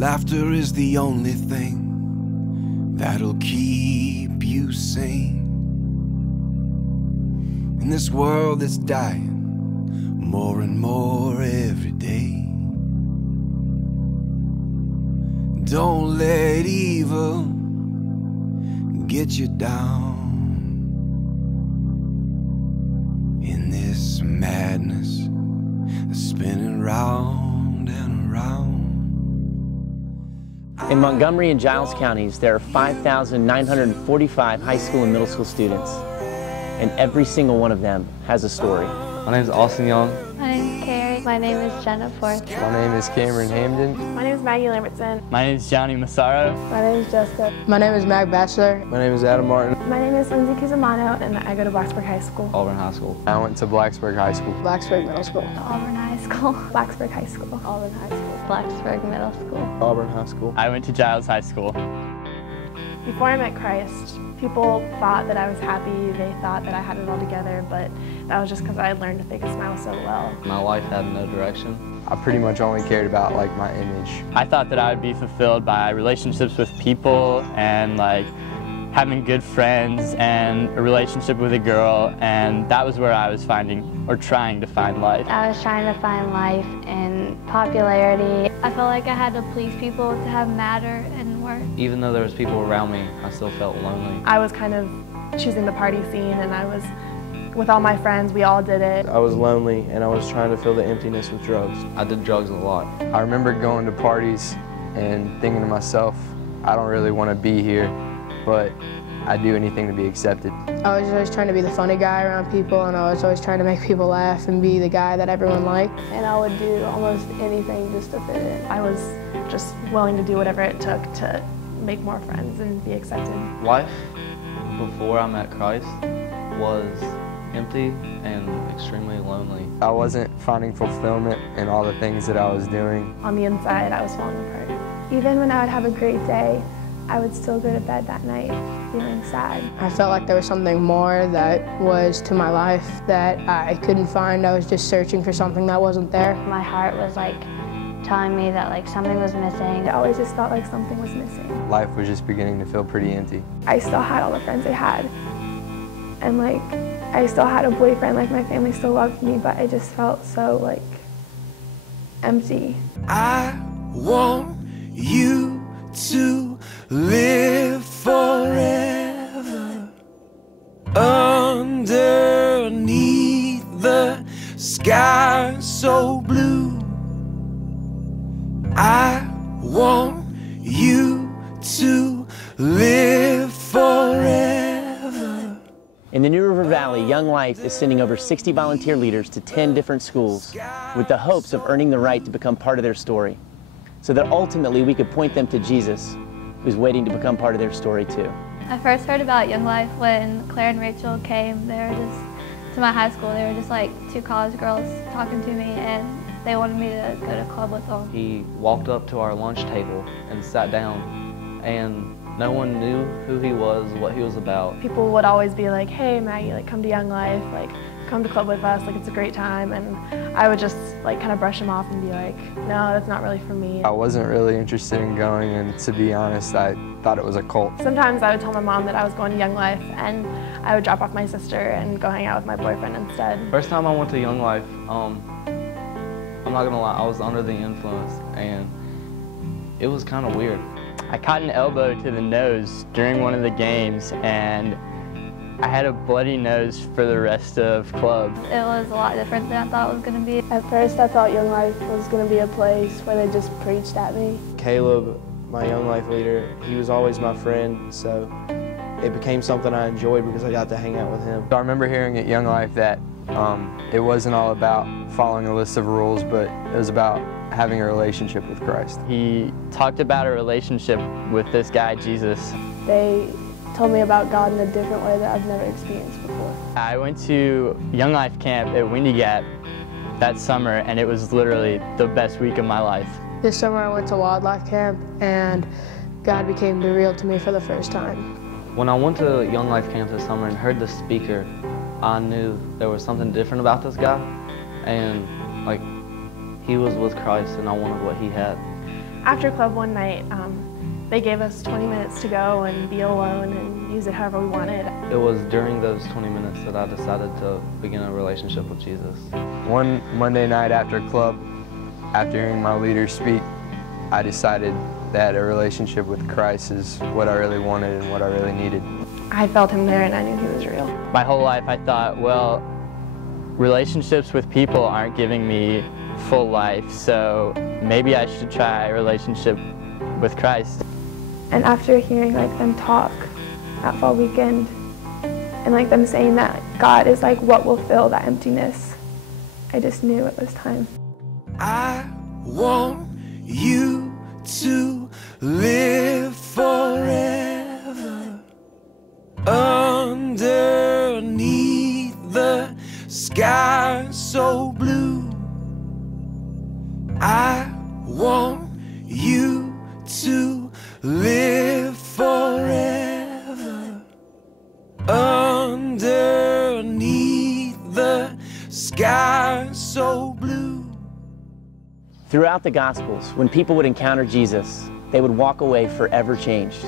Laughter is the only thing that'll keep you sane. In this world that's dying more and more every day. Don't let evil get you down in this madness that's spinning round and around. In Montgomery and Giles counties, there are 5,945 high school and middle school students, and every single one of them has a story. My name is Austin Young. My name is Carrie. My name is Jenna Forth. My name is Cameron Hamden. My name is Maggie Lambertson. My name is Johnny Massaro. My name is Jessica. My name is Mag Batchelor. My name is Adam Martin. My name is Lindsay Cusimano, and I go to Blacksburg High School. Auburn High School. I went to Blacksburg High School. Blacksburg Middle School. Auburn High School. Blacksburg High School. Auburn High School. Blacksburg Middle School. Auburn High School. I went to Giles High School. Before I met Christ, people thought that I was happy. They thought that I had it all together, but that was just because I had learned to fake a smile so well. My life had no direction. I pretty much only cared about like my image. I thought that I would be fulfilled by relationships with people and like having good friends and a relationship with a girl, and that was where I was finding or trying to find life. I was trying to find life in popularity. I felt like I had to please people to have matter and work. Even though there was people around me, I still felt lonely. I was kind of choosing the party scene, and I was with all my friends. We all did it. I was lonely, and I was trying to fill the emptiness with drugs. I did drugs a lot. I remember going to parties and thinking to myself, I don't really want to be here, but I'd do anything to be accepted. I was always trying to be the funny guy around people, and I was always trying to make people laugh and be the guy that everyone liked. And I would do almost anything just to fit in. I was just willing to do whatever it took to make more friends and be accepted. Life before I met Christ was empty and extremely lonely. I wasn't finding fulfillment in all the things that I was doing. On the inside, I was falling apart. Even when I would have a great day, I would still go to bed that night feeling sad. I felt like there was something more that was to my life that I couldn't find. I was just searching for something that wasn't there. My heart was like telling me that like something was missing. I always just felt like something was missing. Life was just beginning to feel pretty empty. I still had all the friends I had. And like, I still had a boyfriend, like my family still loved me, but I just felt so like empty. I want you to live forever underneath the sky so blue. I want you to live forever. In the New River Valley, Young Life is sending over 60 volunteer leaders to 10 different schools with the hopes of earning the right to become part of their story, so that ultimately we could point them to Jesus, who's waiting to become part of their story too. I first heard about Young Life when Claire and Rachel came. They were just to my high school. They were just like two college girls talking to me, and they wanted me to go to club with them. He walked up to our lunch table and sat down, and no one knew who he was, what he was about. People would always be like, hey Maggie, like come to Young Life, like come to club with us, like it's a great time. And I would just like kind of brush him off and be like, no, that's not really for me. I wasn't really interested in going, and to be honest, I thought it was a cult. Sometimes I would tell my mom that I was going to Young Life, and I would drop off my sister and go hang out with my boyfriend instead. First time I went to Young Life, I'm not gonna lie, I was under the influence, and it was kind of weird. I caught an elbow to the nose during one of the games, and I had a bloody nose for the rest of club. It was a lot different than I thought it was going to be. At first I thought Young Life was going to be a place where they just preached at me. Caleb, my Young Life leader, he was always my friend, so it became something I enjoyed because I got to hang out with him. I remember hearing at Young Life that it wasn't all about following a list of rules, but it was about having a relationship with Christ. He talked about a relationship with this guy, Jesus. They told me about God in a different way that I've never experienced before. I went to Young Life camp at Windy Gap that summer, and it was literally the best week of my life. This summer I went to wildlife camp, and God became real to me for the first time. When I went to Young Life camp this summer and heard the speaker, I knew there was something different about this guy, and like he was with Christ and I wanted what he had. After club one night, they gave us 20 minutes to go and be alone and use it however we wanted. It was during those 20 minutes that I decided to begin a relationship with Jesus. One Monday night after club, after hearing my leader speak, I decided that a relationship with Christ is what I really wanted and what I really needed. I felt him there and I knew he was real. My whole life I thought, well, relationships with people aren't giving me full life, so maybe I should try a relationship with Christ. And after hearing like them talk at fall weekend and like them saying that God is like what will fill that emptiness, I just knew it was time. I want you to live forever underneath the sky so blue. I want you to live forever underneath the sky so blue. Throughout the Gospels, when people would encounter Jesus, they would walk away forever changed.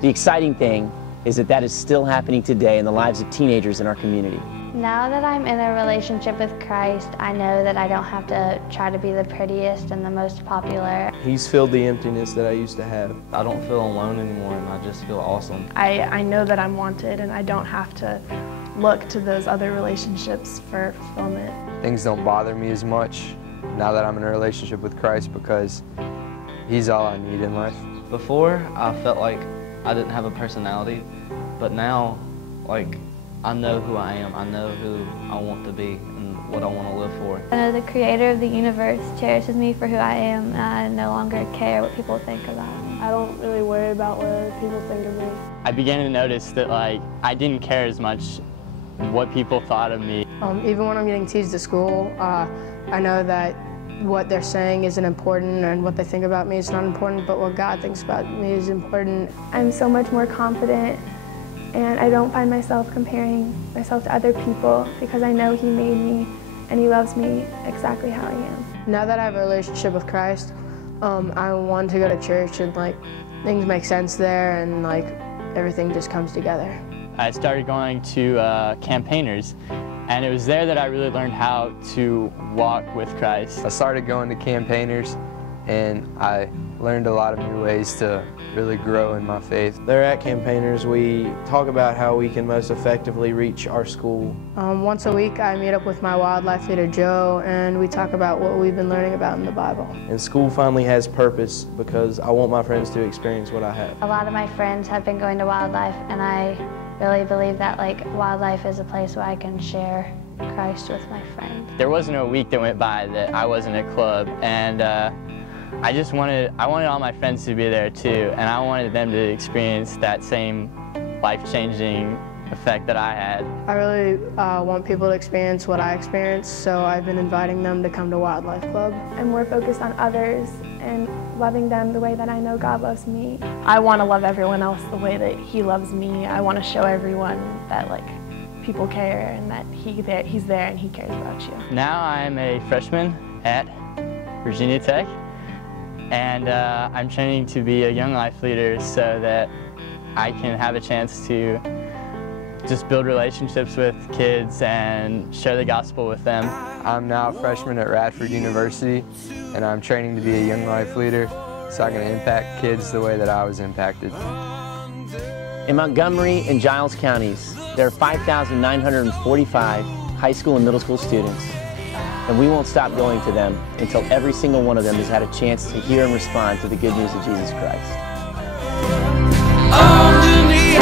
The exciting thing is that that is still happening today in the lives of teenagers in our community. Now that I'm in a relationship with Christ, I know that I don't have to try to be the prettiest and the most popular. He's filled the emptiness that I used to have. I don't feel alone anymore, and I just feel awesome. I know that I'm wanted and I don't have to look to those other relationships for fulfillment. Things don't bother me as much now that I'm in a relationship with Christ because He's all I need in life. Before, I felt like I didn't have a personality, but now, like, I know who I am. I know who I want to be and what I want to live for. I know the creator of the universe cherishes me for who I am, and I no longer care what people think about me. I don't really worry about what other people think of me. I began to notice that like I didn't care as much what people thought of me. Even when I'm getting teased at school, I know that what they're saying isn't important and what they think about me is not important, but what God thinks about me is important. I'm so much more confident and I don't find myself comparing myself to other people because I know He made me and He loves me exactly how I am. Now that I have a relationship with Christ, I want to go to church and like things make sense there and like everything just comes together. I started going to campaigners, and it was there that I really learned how to walk with Christ. I started going to campaigners and I learned a lot of new ways to really grow in my faith. There at campaigners, we talk about how we can most effectively reach our school. Once a week, I meet up with my wildlife leader, Joe, and we talk about what we've been learning about in the Bible. And school finally has purpose because I want my friends to experience what I have. A lot of my friends have been going to wildlife, and I really believe that like wildlife is a place where I can share Christ with my friends. There wasn't a week that went by that I wasn't at club, and I wanted all my friends to be there too, and I wanted them to experience that same life-changing effect that I had. I really want people to experience what I experienced, so I've been inviting them to come to Wildlife Club. I'm more focused on others and loving them the way that I know God loves me. I want to love everyone else the way that He loves me. I want to show everyone that like people care and that He's there and He cares about you. Now I'm a freshman at Virginia Tech, and I'm training to be a Young Life leader so that I can have a chance to just build relationships with kids and share the gospel with them. I'm now a freshman at Radford University, and I'm training to be a Young Life leader so I can impact kids the way that I was impacted. In Montgomery and Giles counties, there are 5,945 high school and middle school students, and we won't stop going to them until every single one of them has had a chance to hear and respond to the good news of Jesus Christ. Underneath